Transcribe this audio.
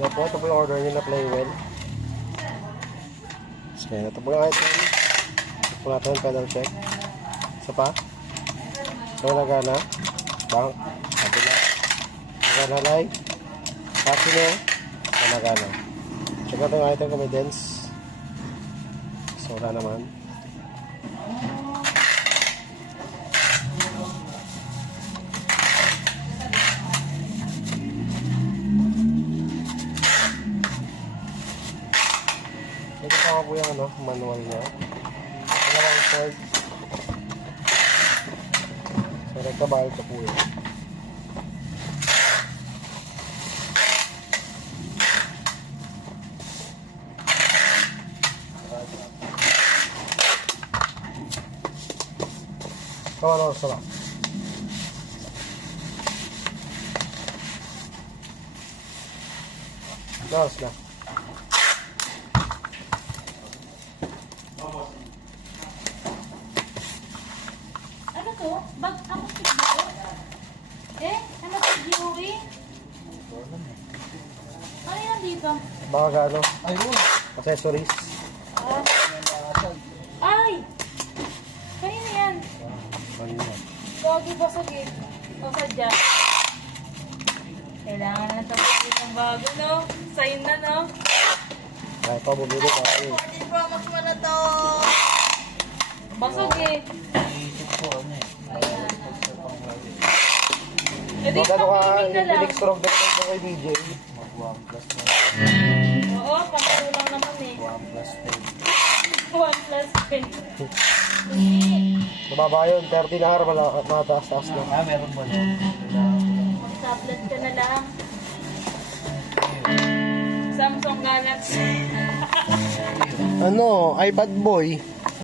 Ito po yung order nyo na Playwell. So, ito po yung item. Ito po natin yung pedal check. Isa pa. Ito nagana. Bank. Kabila. Nagana light. Casino. Ito nagana. Check natin yung item kung may dents. So, wala naman. Ito pa po yung manual niya. Dalawang cord. So, rektabal ito po yun. Kawan ako sarap. Laos na. Ano to? Bag ako siguro? Ano to, Joey? Ano yan dito? Baka gaano? Accessories. Ay! Kanina yan. Ano yan? Gogi basag eh. O sadya. Kailangan na ito ng bago, no? Sign na, no? Ay, ito bumili ka. 14 Pro Max mo na to! Basag eh. Ayan. E di, Magkano ka pang-gaming na lang. Phoenix Rock dito kay DJ? Oo, pang-kulang naman eh. 1 plus 10. Mababa yun, 30 na har, mataas-taas na. Meron mo na. Tablet ka na lang. Samsung Galaxy. Ano, iPad boy.